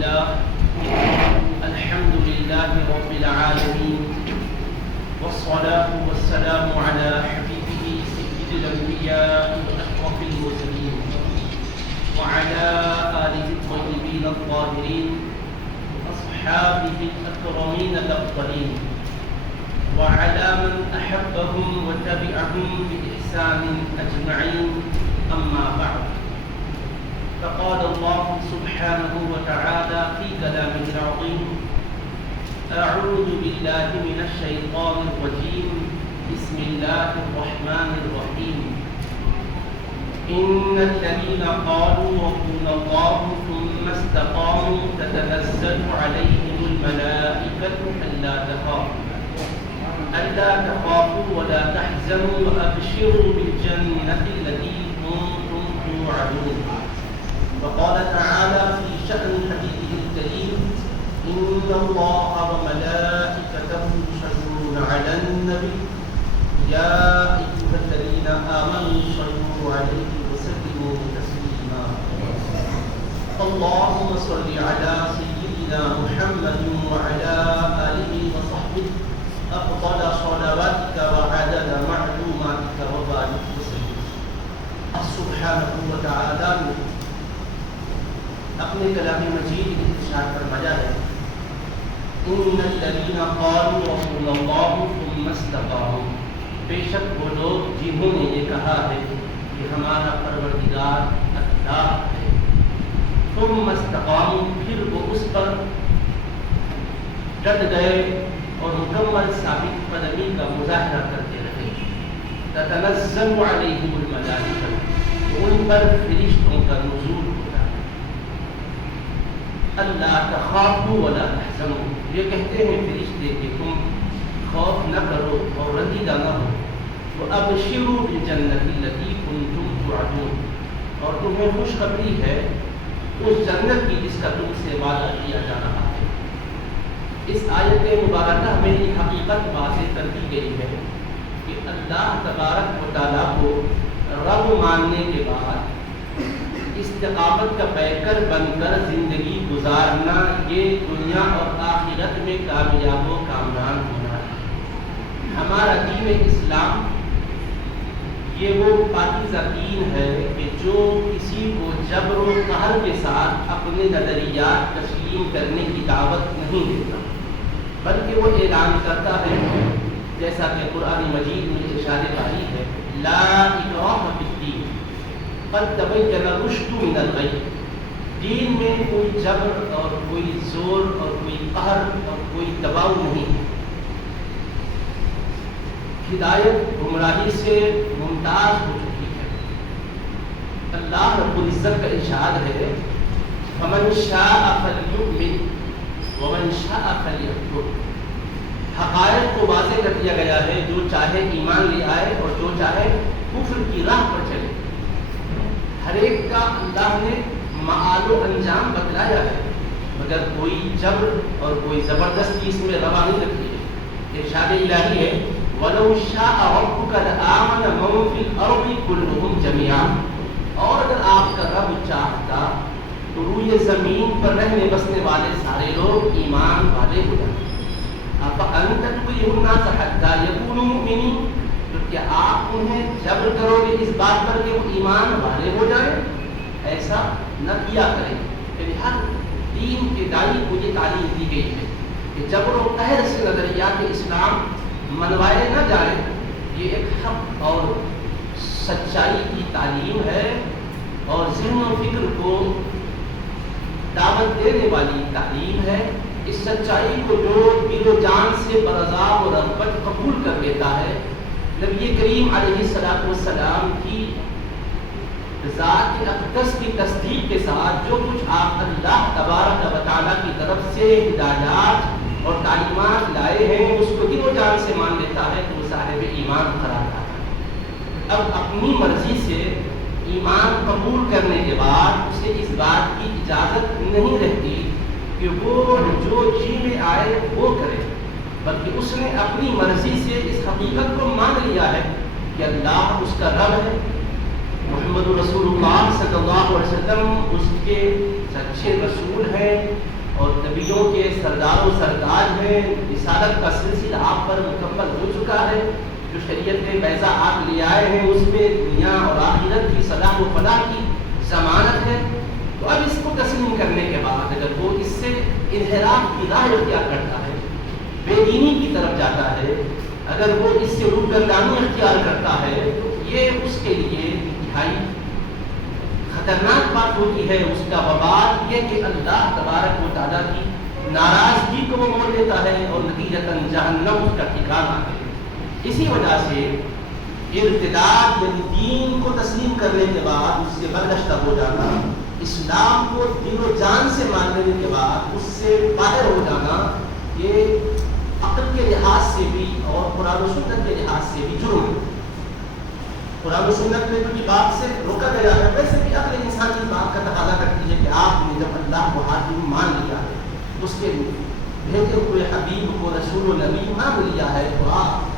لله الحمد لله رب العالمين والصلاة والسلام على حبيبه سيد الأنبياء وأشرف المرسلين وعلى آله الطيبين الطاهرين أصحابه الأكرمين الأفضلين وعلى من أحبهم وتبعهم بإحسان أجمعين أما بعد فقال الله سبحانه وتعالى في كلامه العظيم أعوذ بالله من الشيطان الرجيم بسم الله الرحمن الرحيم إن الذين قالوا ربنا الله ثم استقاموا تتنزل عليهم الملائكة ألا تخافوا ولا تحزنوا وأبشروا بالجنة التي كنتم توعدون. وقال تعالى في شأن حديثه الكريم إن الله وملائكته يصلون على النبي يا أيها الذين آمنوا صلوا عليه وسلموا تسليما. اللهم صل على سيدنا محمد وعلى آله وصحبه أفضل صلواتك وعدد معلوماتك وبارك وسلم. سبحانه وتعالى اپنے کلام مجید میں ارشاد فرمایا ہے ان الذین قالوا ربنا اللہ ثم استقاموا، بے شک وہ لوگ جنہوں نے یہ کہا ہے کہ ہمارا پروردگار اللہ ہے، ثم استقاموا، پھر وہ اس پر ڈٹ گئے اور مکمل ثابت قدمی کا مظاہرہ کرتے رہے، تتنزل علیہم الملائکہ، ان پر فرشتوں کا نزول ہوتا ہے، اللہ تخافوا ولا تحزنوا، یہ کہتے ہیں فرشتے کہ تم خوف نہ کرو اور رنجیدہ نہ ہو، وابشروا بالجنۃ التي كنتم توعدون، اور تمہیں خوشخبری ہے اس جنت کی جس کا تم سے وعدہ کیا جا رہا ہے۔ اس آیت مبارکہ میں یہ حقیقت واضح کر دی گئی ہے کہ اللہ تبارک و تعالیٰ کو رب ماننے کے بعد استقامت کا پیکر بن کر زندگی گزارنا، یہ دنیا اور آخرت میں کامیاب و کامران ہونا ہے۔ ہمارا دین اسلام یہ وہ پاکیزہ دین ہے کہ جو کسی کو جبر و قہر کے ساتھ اپنے نظریات تسلیم کرنے کی دعوت نہیں دیتا، بلکہ وہ اعلان کرتا ہے جیسا کہ قرآن مجید میں ارشاد باری ہے لا اکراہ فی الدین قد تبین الرشد من الغی، دین میں کوئی جبر اور کوئی زور اور کوئی قہر اور کوئی دباؤ نہیں، ہدایت گمراہی سے ممتاز ہو چکی ہے۔ اللہ رب العزت کا ارشاد ہے فمن شاء فلیؤمن ومن شاء فلیکفر، حقائق کو واضح کر دیا گیا ہے، جو چاہے ایمان لے آئے اور جو چاہے کفر کی راہ پر چلے، ہر ایک کا اللہ نے معال و انجام بتلایا ہے، مگر کوئی جبر اور کوئی زبردستی اس میں روا نہیں رکھی ہے۔ ارشاد الہی ہے وَلَوْ شَاءَ رَبُّكَ لَآمَنَ مَنْ فِي الْأَرْضِ كُلُّهُمْ جَمِيعًا، اور اگر آپ کا رب چاہتا تو روئے زمین پر رہنے بسنے والے سارے لوگ ایمان والے ہو جائیں۔ أَفَأَنْتَ تُكْرِهُ النَّاسَ حَتَّى يَكُونُوا مُؤْمِنِينَ، تو کیا آپ انہیں جبر کرو گے اس بات پر کہ وہ ایمان والے ہو جائیں؟ ایسا نہ کیا کریں۔ یعنی ہر دین کے داعی کو یہ تعلیم دی گئی ہے کہ جبر و قہر سے نظریات اسلام منوائے نہ جائیں، یہ ایک حق اور سچائی کی تعلیم ہے اور ذہن و فکر کو دعوت دینے والی تعلیم ہے۔ اس سچائی کو جو دل و جان سے برضا و رغبت قبول کر لیتا ہے، نبی کریم علیہ السلام کی ذات اقدس کی تصدیق کے ساتھ جو کچھ آپ اللہ تبارک و تعالیٰ کی طرف سے ہدایات اور تعلیمات لائے ہیں اس کو دل و جان سے مان لیتا ہے تو وہ صاحب ایمان قرار پاتا ہے۔ اب اپنی مرضی سے ایمان قبول کرنے کے بعد اسے اس بات کی اجازت نہیں رہتی کہ وہ جو جی میں آئے وہ کرے، بلکہ اس نے اپنی مرضی سے اس حقیقت کو مان لیا ہے کہ اللہ اس کا رب ہے، محمد رسول اللہ صلی اللہ علیہ وسلم اس کے سچے رسول ہیں اور نبیوں کے سردار و سردار ہیں. رسالت کا سلسلہ آپ پر مکمل ہو چکا ہے. جو شریعت بیضا آپ لے آئے ہیں اس میں دنیا اور آخرت کی صلاح و فلاح کی ضمانت ہے. تو اب اس کو تسلیم کرنے کے بعد اگر وہ اس سے انحراف کی راہ اختیار کرتا ہے, بے دینی کی طرف جاتا ہے, اگر وہ اس سے روگردانی اختیار کرتا ہے, تو یہ اس کے لیے انتہائی خطرناک بات ہوتی ہے. اس کا وبال یہ کہ اللہ تبارک و تعالیٰ کی ناراضگی کو وہ موڑ دیتا ہے اور نتیجتاً جہنم اس کا ٹھکانہ ہے. اسی وجہ سے ارتداد یعنی دین کو تسلیم کرنے کے بعد اس سے برگشتہ ہو جانا, اسلام کو دل و جان سے مان لینے کے بعد اس سے باہر ہو جانا, یہ عقل کے لحاظ سے بھی اور قرآن و سنت کے لحاظ سے بھی جرم ہے. قرآن و سنت میں جو بات سے روکا گیا ہے, ویسے بھی عقل انسان کی بات کا تقاضا کرتی ہے کہ آپ نے جب اللہ کو حاکم مان لیا ہے, اس کے بھیجے ہوئے حبیب کو رسول و نبی مان لیا ہے, تو آپ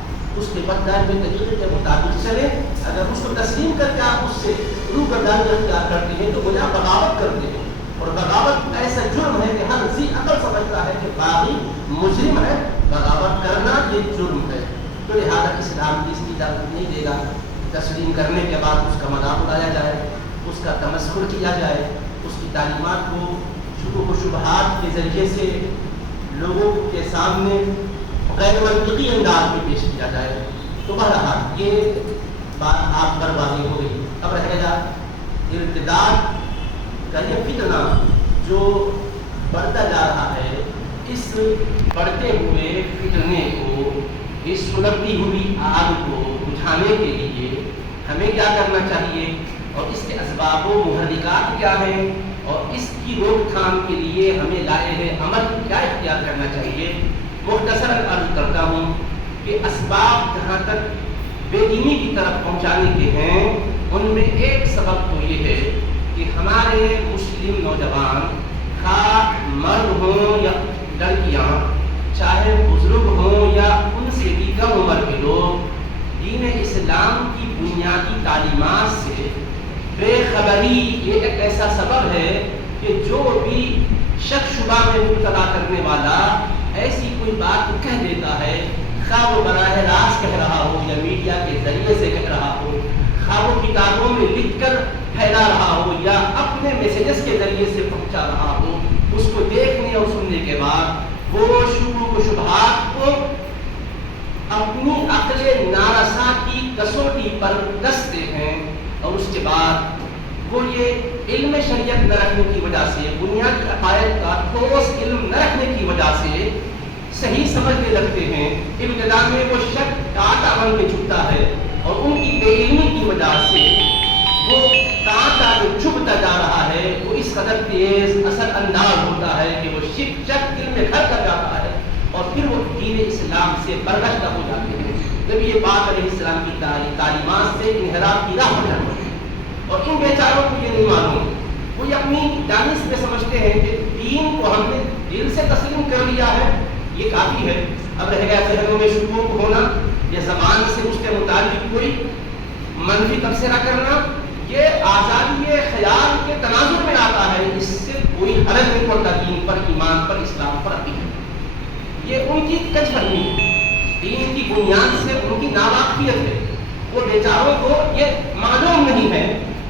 اس کے بدار میں طریقے کے مطابق چلے. اگر اس کو تسلیم کر کے آپ اس سے روگردانی اختیار کرتے ہیں تو گویا بغاوت کرتے ہیں, اور بغاوت ایسا جرم ہے کہ ہر ذی عقل سمجھتا ہے کہ باغی مجرم ہے, بغاوت کرنا یہ جرم ہے. تو لہٰذا اسلام کی اس کی اجازت نہیں دے گا. تسلیم کرنے کے بعد اس کا مذاق اڑایا جائے, اس کا تمسخر کیا جائے, اس کی تعلیمات کو شکوک و شبہات کے ذریعے سے لوگوں کے سامنے غیر منطقی انداز میں پیش کیا جائے. تو بہرحال یہ بات آپ پر واضح ہو گئی. اب رہے گا ارتداد کا یہ فتنہ جو بڑھتا جا رہا ہے. اس بڑھتے ہوئے فتنے کو, اس سلگتی ہوئی آگ کو بجھانے کے لیے ہمیں کیا کرنا چاہیے, اور اس کے اسباب و محرکات کیا ہیں, اور اس کی روک تھام کے لیے ہمیں لائحہ عمل کیا اختیار کرنا چاہیے. مختصراً عرض کرتا ہوں کہ اسباب جہاں تک بے دینی کی طرف پہنچانے کے ہیں, ان میں ایک سبب تو یہ ہے کہ ہمارے مسلم نوجوان, خواہ مرد ہوں یا لڑکیاں, چاہے بزرگ ہوں یا ان سے بھی کم عمر کے لوگ, دین اسلام کی بنیادی تعلیمات سے بے خبری یہ ایک ایسا سبب ہے کہ جو بھی شک شبہ میں مبتلا کرنے والا ایسی کوئی بات کہہ دیتا ہے, خواہ وہ براہ راست کہہ رہا ہو یا میڈیا کے ذریعے سے کہہ رہا ہو, خواہ وہ کتابوں میں لکھ کر پھیلا رہا ہو یا اپنے میسیجز کے ذریعے سے پہنچا رہا ہو, اس کو دیکھنے اور سننے کے بعد وہ شکوک و شبہات کو اپنی عقل نارسا کی کسوٹی پر کستے ہیں, اور اس کے بعد وہ یہ علم شریعت نہ رکھنے کی وجہ سے, بنیادی عقائد کا ٹھوس علم نہ رکھنے کی وجہ سے صحیح سمجھنے لگتے ہیں. ابتدا میں وہ شک کانٹا بن کے چھپتا ہے, اور ان کی بے علمی کی وجہ سے وہ کانٹا جو چھپتا جا رہا ہے وہ اس قدر تیز اثر انداز ہوتا ہے کہ وہ شک دل میں گھر کر جاتا ہے, اور پھر وہ دین اسلام سے برگشتہ ہو جاتے ہیں. نبی پاک علیہ السلام کی تعلیمات سے انحراف کی راہ ہو جاتے ہیں, اور ان بیچاروں کو یہ نہیں معلوم, وہ اپنی دانش میں سمجھتے ہیں کہ دین کو ہم نے دل سے تسلیم کر لیا ہے, یہ کافی ہے. اب رہ گیا ذہنوں میں شکوک ہونا یا زبان سے اس کے متعلق کوئی منفی تبصرہ کرنا, یہ آزادی خیال کے تناظر میں آتا ہے. اس سے کوئی حرج نہیں پڑتا دین پر, ایمان پر, اسلام پر عقیدے. یہ ان کی کچھ فہمی ہے, دین کی بنیاد سے ان کی ناواقفیت ہے. وہ بیچاروں کو یہ معلوم نہیں ہے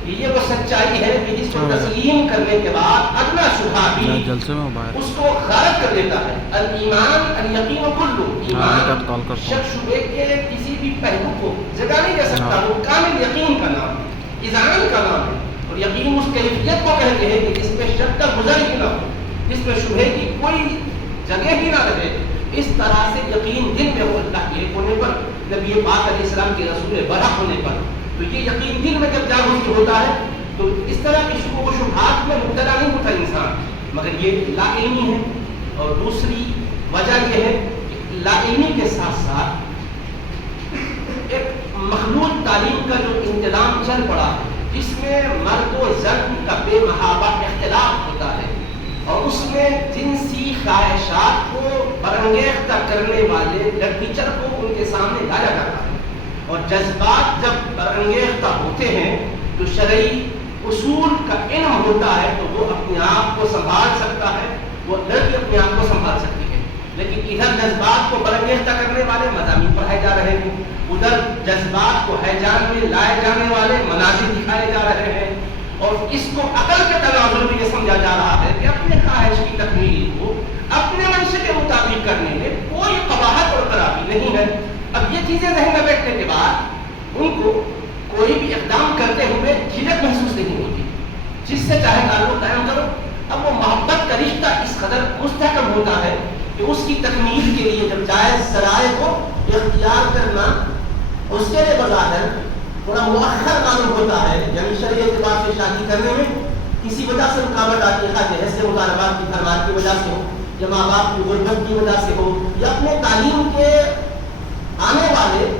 کہ یہ وہ سچائی ہے کہ جس کو تسلیم کرنے کے بعد ادنا شبہ بھی اس کو غارت کر دیتا ہے. الایمان الیقین کلو, ایمان شک شبہ کے کسی بھی پہلو کو جگہ نہیں دے سکتا. وہ کامل یقین کا نام ہے, اذعان کا نام ہے, اور یقین اس کیفیت کو کہتے ہیں کہ جس میں شک کا گزر ہی نہ ہو, جس میں شبہ کی کوئی جگہ ہی نہ رہے. اس طرح سے یقین دل میں ہو اللہ کے ایک ہونے پر, نبی پاک علیہ السلام کے رسول برحق ہونے پر. تو یہ یقین دل میں جب جاگزی ہوتا ہے تو اس طرح کی شکوک و شبہات میں مبتلا نہیں ہوتا انسان, مگر یہ لا علمی ہے. اور دوسری وجہ یہ ہے کہ لا علمی کے ساتھ ساتھ ایک مخلوط تعلیم کا جو انتظام چل پڑا ہے, جس میں مرد و زن کا بے محابہ اختلاف ہوتا ہے, اور اس میں جنسی خواہشات کو برانگیختہ کرنے والے لڑکیچر کو ان کے سامنے لایا جاتا ہے. اور جذبات جب برانگیختہ ہوتے ہیں جو شرعی اصول کا علم ہوتا ہے تو وہ اپنے آپ کو سنبھال سکتا ہے، وہ لڑکی اپنے آپ کو سنبھال سکتی ہے. لیکن ادھر جذبات کو برانگیختہ کرنے والے مضامین پڑھائے جا رہے ہیں، ادھر جذبات کو ہیجان میں لائے جانے والے مناظر دکھائے جا رہے ہیں، اور اس کو عقل کے تناظر میں یہ سمجھا جا رہا ہے کہ اپنے خواہش کی تکمیل کو اپنے منشے کے مطابق کرنے میں کوئی قباحت اور خرابی نہیں ہے. اب یہ چیزیں ذہن میں بیٹھنے کے بعد ان کو کوئی بھی اقدام کرتے ہوئے جھجک محسوس نہیں ہوتی، جس سے چاہے تعلق قائم کرو. اب وہ محبت کا رشتہ اس قدر مستحکم ہوتا ہے کہ اس کی تکمیل کے لیے جب جائز ذرائع کو اختیار کرنا اس کے لیے بظاہر تھوڑا مؤخر معلوم ہوتا ہے، یعنی شرعی اعتبار سے شادی کرنے میں کسی وجہ سے رکاوٹ آتی ہے، خواہ جہیز کے مطالبات کی خرمات کی وجہ سے ہو، یا ماں باپ کی غربت کی وجہ سے ہو، یا اپنے تعلیم کے آنے والے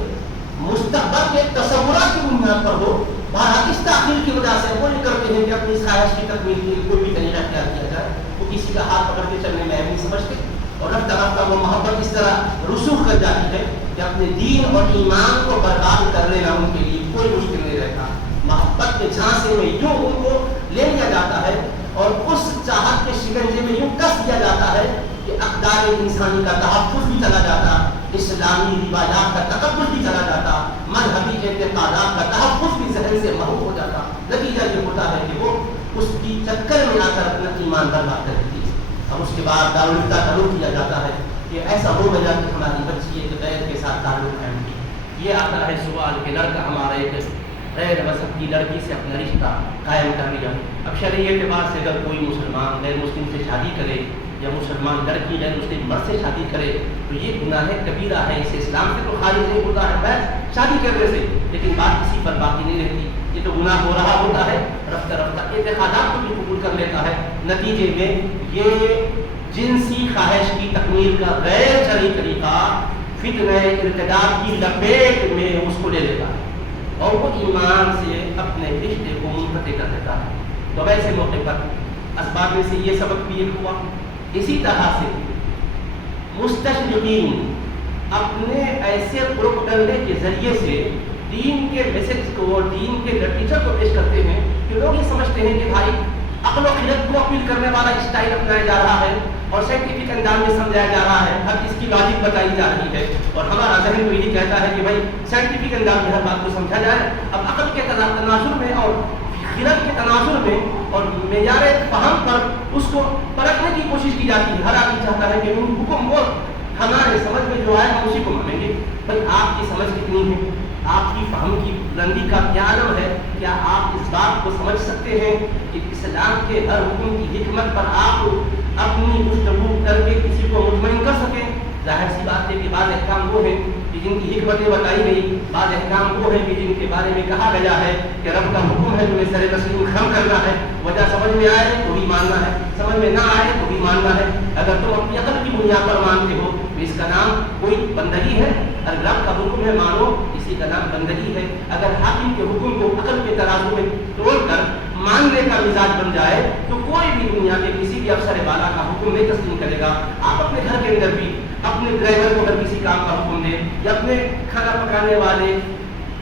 مستقبل کے تصورات کی بنیاد پر ہو. بہرحال اس تاخیر کی وجہ سے وہ یہ کرتے ہیں کہ اپنی خواہش کی تکمیل کے لیے کوئی بھی طریقہ اختیار کیا جائے. وہ کسی کا ہاتھ پکڑ کے چلنے میں نہیں سمجھتے، اور رفتہ رفتہ وہ محبت اس طرح رسوخ کر جاتی ہے کہ اپنے دین اور ایمان کو برباد کر لینا ان کے لیے کوئی مشکل نہیں رہتا. محبت کے جھانسے میں یوں ان کو لے لیا جاتا ہے اور اس چاہت کے شکنجے میں یوں کس دیا جاتا ہے کہ اقدار انسانی کا تحفظ بھی چلا جاتا، اسلامی روایات کا تقدس بھی چلا جاتا، مذہبی اعتقادات کا تحفظ بھی ذہن سے محروم ہو جاتا. نتیجہ یہ ہوتا ہے کہ وہ اس کی چکر میں آ کر اپنا ایمان برباد کر دیتی ہے. اب اس کے بعد دارالفتہ کا رخ کیا جاتا ہے کہ ایسا ہو گیا کہ ہماری بچی ایک غیر کے ساتھ تعلق قائم کی. یہ آتا ہے سوال کہ لڑکا ہمارا ایک غیر مذہب کی لڑکی سے اپنا رشتہ قائم کر لیا. اب شرعی اعتبار سے اگر کوئی مسلمان غیر مسلم سے شادی کرے یا مسلمان لڑکی غیر مسلم مرد سے شادی کرے تو یہ گناہ کبیرہ ہے، اسے اسلام سے تو خارج نہیں ہوتا ہے بس شادی کرنے سے، لیکن بات کسی پر باقی نہیں رہتی. یہ تو گناہ ہو رہا ہوتا ہے، رفتہ رفتہ اعتقادات کو بھی قبول کر لیتا ہے. نتیجے میں یہ جنسی خواہش کی تکمیل کا غیر شرعی طریقہ فتنہ ارتداد کی لپیٹ میں اس کو لے لیتا ہے اور وہ ایمان سے اپنے رشتے کو منقطع کر دیتا ہے. تو ویسے موقع پر اسباب میں سے یہ سبق بھی ایک ہوا. اسی طرح سے مستشرقین اپنے ایسے پروپیگنڈے کے ذریعے سے دین کے میسج کو اور دین کے لٹریچر کو پیش کرتے ہیں کہ لوگ یہ سمجھتے ہیں کہ بھائی عقل و خرد کو اپیل کرنے والا اسٹائل اپنایا جا رہا ہے اور سائنٹیفک انداز میں سمجھایا جا رہا ہے، ہر چیز کی لاجک بتائی جا رہی ہے، اور ہمارا ذہن تو یہی کہتا ہے کہ بھائی سائنٹیفک انداز میں ہر بات کو سمجھا جائے. اب عقل کے تناظر میں اور خرد کے تناظر میں اور معیار فہم پر اس کو پرکھنے کی کوشش کی جاتی ہے. ہر آدمی چاہتا ہے کہ حکم وہ ہمارے سمجھ میں جو آئے ہم اسی کو مانیں گے. بھائی آپ کی سمجھ کتنی ہے، آپ کی فہم کی بلندی کا کیا عالم ہے؟ کیا آپ اس بات کو سمجھ سکتے ہیں کہ اسلام کے ہر حکم کی حکمت پر آپ اپنی گفتگو کر کے کسی کو مطمئن کر سکیں؟ ظاہر سی بات ہے کہ بعض احکام وہ ہیں کہ جن کی حکمتیں بتائی گئی، بعض احکام وہ ہیں کہ جن کے بارے میں کہا گیا ہے کہ رب کا حکم ہے تمہیں سر تسلیم خم کرنا ہے. وجہ سمجھ میں آئے تو بھی ماننا ہے، سمجھ میں نہ آئے تو بھی ماننا ہے. اگر تم اپنی عقل کی بنیاد پر مانتے ہو تو اس کا نام کوئی بندگی ہے. اگر رب کا حکم ہے مانو، اسی کا نام بندگی ہے. اگر حاکم کے حکم کو عقل کے ترازو میں توڑ کر ماننے کا مزاج بن جائے تو کوئی بھی دنیا کے کسی بھی افسر بالا کا حکم نہیں تسلیم کرے گا. آپ اپنے گھر کے اندر بھی اپنے ڈرائیور کو اگر کسی کام کا حکم دیں یا اپنے کھانا پکانے والے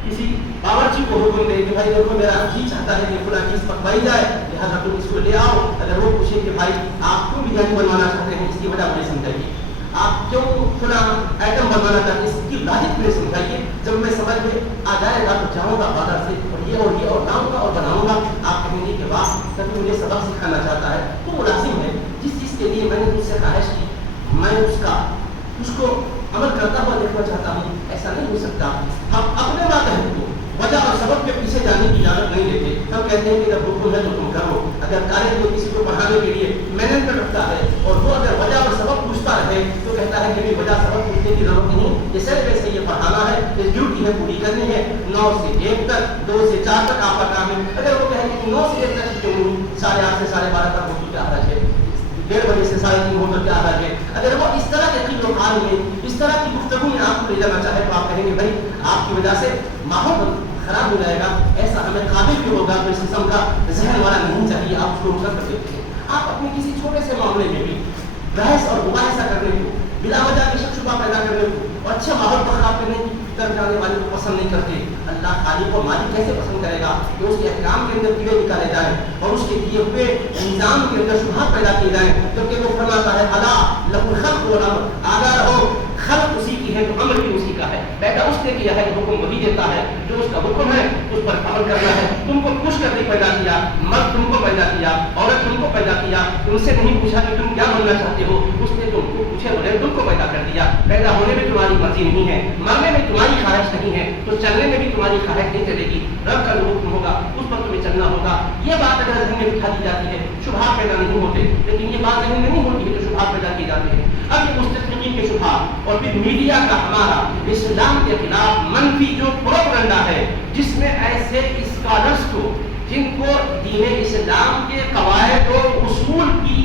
کسی باورچی کو حکم دیں کہ بھائی دیکھو میرا جی چاہتا ہے کہ فلاں چیز پکوائی جائے لہٰذا تم اس کو لے آؤ، اگر وہ پوچھے کہ بھائی آپ کیوں بریانی بنوانا چاہتے ہیں اس کی وجہ مجھے سمجھائیے، آپ کیوں فلاں آئٹم بنوانا چاہتے ہیں اس کی لاجک مجھے سمجھائیے. جب میں سمجھ میں آ جائے گا تو جاؤں گا بازار سے اور یہ اور لاؤں گا اور بناؤں گا. آپ کہیں گے کہ واہ سب مجھے سبق سکھانا چاہتا ہے. تو وہ لازم ہے جس چیز کے لیے میں نے مجھ سے خواہش کی میں اس کو عمل کرتا ہوا دیکھنا چاہتا ہوں. ایسا نہیں ہو سکتا. ہم اپنے ماتحت کو وجہ اور سبب کے پیچھے جانے کی اجازت نہیں دیتے. ہم کہتے ہیں کہ جب حکم ہے تو تم کرو. اگر کالج میں کسی کو پڑھانے کے لیے مینجمنٹ رکھتا ہے اور وہ اگر وجہ اور سبب پوچھتا رہے تو کہتا ہے کہ وجہ سبب پوچھنے کی ضرورت نہیں، یہ سیلبس ہے، یہ پڑھانا ہے، یہ ڈیوٹی ہے پوری کرنی ہے. 9 سے 1 تک 2 سے 4 تک آپ کا کام ہے. اگر وہ کہیں کہ 9 سے 1 تک کیوں نہیں، 8:30 سے 12:30 تک ہوتی کیا حرج ہے، 1:30 بجے سے 3:30 ہوتا کیا حرج ہے. اگر وہ اس طرح کے قیل و قال میں اس طرح کی گفتگو میں آپ کو لے جانا چاہے تو آپ کہیں گے بھائی آپ کی وجہ سے ماحول خراب ہو جائے گا، ایسا ہمیں قابل بھی ہوگا تو اس قسم کا ذہن والا نہیں چاہیے. آپ اس کو رخصت کر دیتے ہیں. آپ اپنے کسی چھوٹے سے معاملے میں بھی بحث اور مباحثہ کرنے کو، بلا وجہ کے شک شبہ پیدا کرنے کو اور اچھا ماحول کو خراب کرنے کی طرف جانے والے کو پسند نہیں کرتے. اللہ خالق و مالک کیسے پسند کرے گا کہ اس کے احکام کے اندر کیڑے نکالے جائیں اور اس کے دیے ہوئے نظام کے اندر شبہات پیدا کیے جائیں، جبکہ وہ فرماتا ہے الا لہ الخلق والامر، آگاہ رہو خلق اسی کی ہے تو عمل بھی اسی کا ہے، پیدا اس نے کیا ہے کہ حکم وہی دیتا ہے، جو اس کا حکم ہے اس پر عمل کرنا ہے۔ تم کو خوش کرنے پیدا کیا، مرد تم کو پیدا کیا، عورت تم کو پیدا کیا، تم سے نہیں پوچھا کہ تم کیا بننا چاہتے ہو، اس نے تم کو پوچھے بغیر تم کو پیدا کر دیا۔ پیدا ہونے میں تمہاری مرضی نہیں ہے، مرنے میں تمہاری خواہش نہیں ہے، تو چلنے میں بھی تمہاری خواہش نہیں چلے گی، رب کا جو حکم ہوگا اس پر تمہیں چلنا ہوگا۔ یہ بات اگر ذہن میں بٹھا دی جاتی ہے شبہات پیدا نہیں ہوتے، لیکن یہ بات ذہن میں نہیں ہوتی ہے تو شبہات پیدا کی جاتی ہے۔ اب یہ مستشرقین کے شبہات اور پھر میڈیا کا ہمارا اسلام کے خلاف منفی جو پروپیگنڈا ہے، جس میں ایسے اسکالرس کو جن کو دین اسلام کے قواعد و اصول کی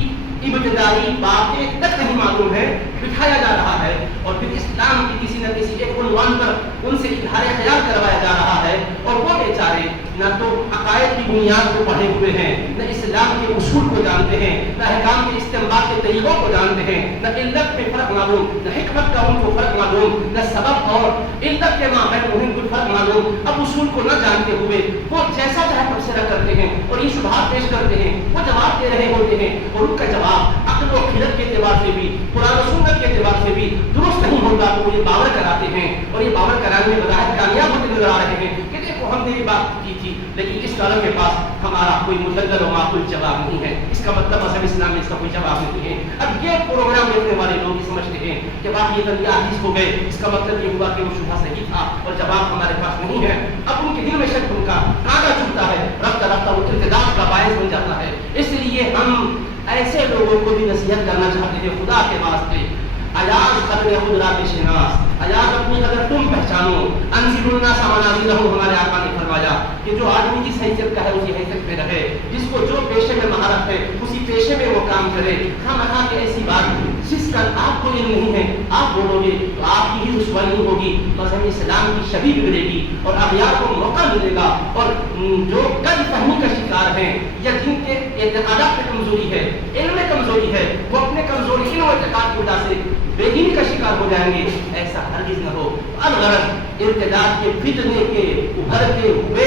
ابتدائی باتیں تک نہیں معلوم ہے بٹھایا جا رہا ہے، اور پھر اسلام کی کسی نہ کسی ایک عنوان پر ان سے اظہار خیال کروایا جا رہا ہے، اور وہ بیچارے نہ تو عقائد کی بنیاد کو پڑھے ہوئے ہیں، نہ اسلام کے اصول کو جانتے ہیں، نہ احکام کے استنباط کے طریقوں کو جانتے ہیں، نہ علت میں فرق معلوم، نہ حکمت کا ان کو فرق معلوم، نہ سبب اور علت کے مابین انہیں کوئی فرق معلوم۔ اب اصول کو نہ جانتے ہوئے وہ جیسا چاہے تبصرہ کرتے ہیں اور یہ شبہات پیش کرتے ہیں، وہ جواب دے رہے ہوتے ہیں، اور ان کا جواب عقل و خرد کے اعتبار سے بھی، قرآن و سنت کے اعتبار سے بھی درست نہیں ہوتا، تو وہ یہ باور کراتے ہیں، اور یہ باور کرانے میں بظاہر کامیاب ہوتے نظر آ رہے ہیں کہ دیکھو ہم نے یہ بات کی تھی، لیکن اس کالم کے پاس ہمارا کوئی مدلل و معقول جواب نہیں ہے، اس کا مطلب مذہب اسلام میں اس کا کوئی جواب نہیں ہے۔ اب یہ پروگرام دیکھنے والے لوگ یہ سمجھتے ہیں کہ باقی یہ دنیا حدیث ہو گئے، اس کا مطلب یہ ہوا کہ وہ شبہ صحیح تھا اور جواب ہمارے پاس نہیں ہے۔ اب ان کے دل میں شک ان کا آگا چلتا ہے، رفتہ رفتہ وہ ارتداد کا باعث بن جاتا ہے۔ اس لیے ہم ایسے لوگوں کو بھی نصیحت کرنا چاہتے ہیں خدا کے واسطے، ایاز قدر خود را بشناس، ایاز اپنی قدر تم پہچانو، انزل الناس منازلہم، ہمارے آقا نے فرمایا کہ جو آدمی جس حیثیت کا ہے اسی حیثیت میں رہے، جس کو جو پیشے میں مہارت ہے اسی پیشے میں وہ کام کرے۔ ہم کہا کہ ایسی بات جس کا آپ کو علم نہیں ہے آپ بولو گے تو آپ کی ہی رسوائی نہیں ہوگی، مذہب اسلام کی شبیہ بگڑے گی اور اغیار کو موقع ملے گا، اور جو غلط فہمی کا شکار ہیں یا جن کے اعتقادات میں کمزوری ہے، علم میں کمزوری ہے، وہ اپنے کمزوری علم و اعتقاد کی وجہ سے بے دینی کا شکار ہو جائیں گے۔ ایسا ہرگز نہ ہو۔ الغرض ارتداد کے فتنے کے ابھرتے ہوئے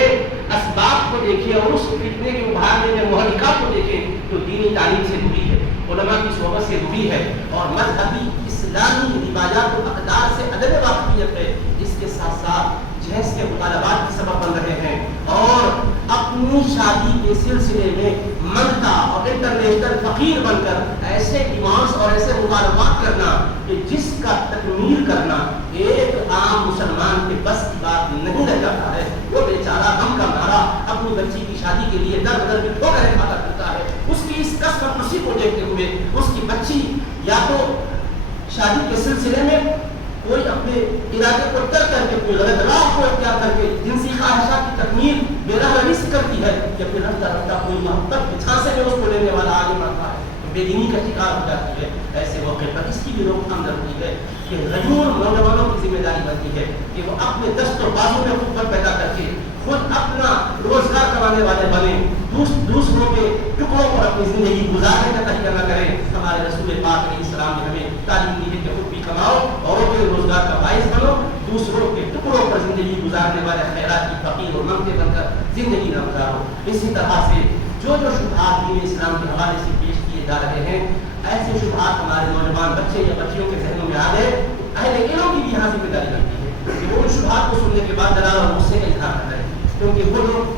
اسباب کو دیکھیں اور اس فتنے کے ابھارنے میں محرکات کو دیکھیں تو دینی تعلیم سے دوری ہے، علماء کی صحبت سے دوری ہے، اور مذہبی اسلامی روایات و اقدار سے عدم واقفیت ہے۔ اس کے ساتھ ساتھ جہیز کے مطالبات کی سبب بن رہے ہیں، اور اپنی شادی کے سلسلے میں منتا اور انٹرنیشنل فقیر بن کر ایسے ڈیمانڈز اور ایسے مطالبات کرنا کہ جس کا تکمیل کرنا ایک عام مسلمان کے بس کی بات نہیں رہ جاتا ہے۔ وہ بیچارہ غم کا مارا اپنی بچی کی شادی کے لیے در بدر میں ٹھوکریں کھاتا پھرتا ہے۔ اس کی اس قسم خوشی کو دیکھتے ہوئے اس کی بچی یا تو شادی کے سلسلے میں کوئی اپنے ارادے کو ترک کر کے کوئی غلط راہ کو اختیار کر کے جنسی خواہشات کی تکمیل بے راہ روی سے کرتی ہے، یا پھر رفتہ رفتہ کوئی محبت کے چھانسے میں اس کو لینے والا آگے بڑھتا ہے، بے دینی کا شکار ہو جاتی ہے۔ ایسے موقع پر اس کی بھی روک تھام ضروری ہے کہ غیور نوجوانوں کی ذمہ داری بنتی ہے کہ وہ اپنے دست و بازو میں خود پیدا کر کے خود اپنا روزگار کمانے والے بنے، دوسروں کے ٹکڑوں پر اپنی زندگی گزارنے کا طریقہ نہ کریں۔ ہمارے رسول پاک علیہ السلام نے ہمیں تعلیم دی ہے کہ خود بھی کماؤ اور کے روزگار کا باعث بنو، دوسروں کے ٹکڑوں پر زندگی گزارنے والے خیرات کی فقیر اور منگتے بن کر زندگی نہ گزارو۔ اسی طرح سے جو شبہات دین اسلام کے حوالے سے پیش کیے جا رہے ہیں، ایسے شبہات ہمارے نوجوان بچے یا بچیوں کے ذہنوں میں آ گئے، اہل علم کی بھی یہاں ذمہ داری بنتی ہے کہ وہ ان شبہات کو سننے کے بعد جلال اور غصے کا اظہار کر رہے ہیں، کیونکہ وہ لوگ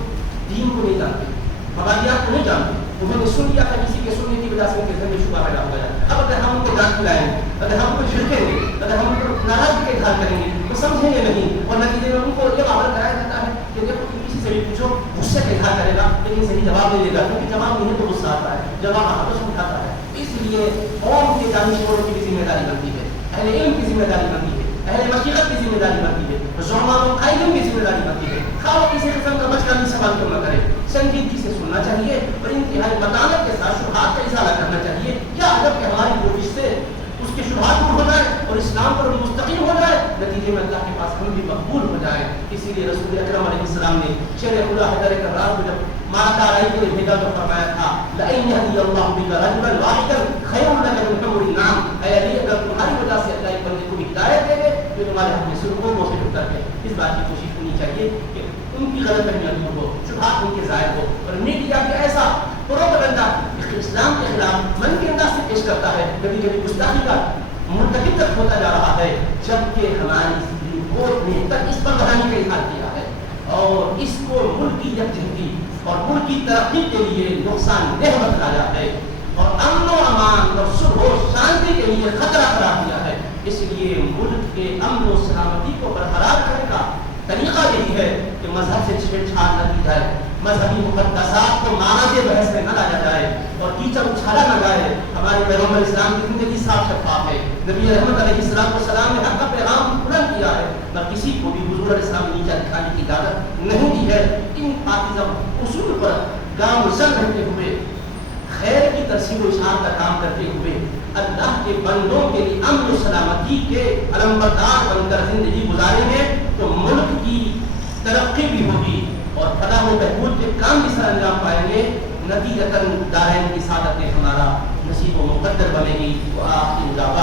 دین کو نہیں جانتے، مبادیات کو نہیں جانتے، انہوں نے سن لیا تھا کسی کے سننے کی وجہ سے ان کے ذہن میں شبہ پیدا ہو گیا۔ اب اگر ہم ان کو ڈانٹ پلائیں گے، اگر ہم ان کو جھڑکیں گے، اگر ہم ان کو ناراضگی کا اظہار کریں گے تو سمجھیں گے نہیں، اور نتیجے میں ان کو یہ باور کرایا جاتا ہے کہ دیکھو کسی سے بھی پوچھو غصے کا اظہار کرے گا لیکن صحیح جواب نہیں دے گا، کیونکہ جواب نہیں تو غصہ آتا ہے، جواب آپس میں اٹھاتا ہے۔ اس لیے قوم کے دانشوروں کی بھی ذمہ داری بنتی ہے، اہل علم کی ذمہ داری بنتی ہے، اہل مشیت کی ذمہ داری بنتی ہے، زعماء و قائدین کی ذمہ داری بنتی ہے۔ خواہ کسی قسم کا بچگانہ سوال کیوں نہ کرے، سنجیدگی سے سننا چاہیے اور انتہائی متانت کے ساتھ شبہات کا ازالہ کرنا چاہیے۔ کیا ادب کہ ہماری کوشش سے اس کے شبہات دور ہو جائے اور اسلام پر مستقیم ہو جائے، نتیجے میں اللہ کے پاس ہم بھی مقبول ہو جائیں۔ اسی لیے رسول اکرم علیہ السلام نے شیر خدا حیدر کرار کو جب مارکا رائی کے لیے بھیجا تو فرمایا تھا لَإِنْ يَهْدِيَ اللَّهُ بِكَ رَجُلًا وَاحِدًا خَيْرٌ لَكَ مِنْ حُمُرِ النَّعَمِ۔ اے علی اگر تمہاری وجہ سے اللہ ایک بندے کو ہدایت دے دے جو تمہارے حق میں سرخوں کو سے اتر ہے، اس بات کی کوشش ہونی چاہیے کہ تک ہوتا جا رہا ہے، جبکہ ہماری سپریم کورٹ نے تک اس پر بڑھانے کا اظہار کیا ہے اور اس کو ملک کی یکجہتی اور ملک کی ترقی کے لیے نقصان دہ بتلایا ہے اور امن و امان اور صلح و شانتی کے لیے خطرہ قرار دیا ہے۔ اس لیے ملک کے امن و سلامتی کو برقرار کرنے کا طریقہ یہی ہے کہ مذہب سے چھیڑ چھاڑ نہ کی جائے، مذہبی مقدسات کو معراج بحث میں نہ لایا جائے اور کیچڑ اچھالا نہ جائے۔ ہمارے پیغمبر اسلام کی زندگی صاف شفاف ہے، نبی رحمت علیہ السلام نے حق کا پیغام بلند کیا ہے، نہ کسی کو بھی حضور علیہ السلام نے نیچا دکھانے کی اجازت نہیں دی ہے۔ ان پاکیزہ اصول پر گامزن رہتے ہوئے، خیر کی ترسیل و اشاعت کا کام کرتے ہوئے، اللہ کے بندوں کے لیے امن و سلامتی کے علمبردار بن کر زندگی گزاریں گے تو ملک کی ترقی بھی ہوگی اور فلاح و بہبود کے کام بھی سر انجام پائیں گے۔ نتیجتاً دارین کی سعادت ہمارا نصیب و مقدر بنے گی۔ وآخر دعوانا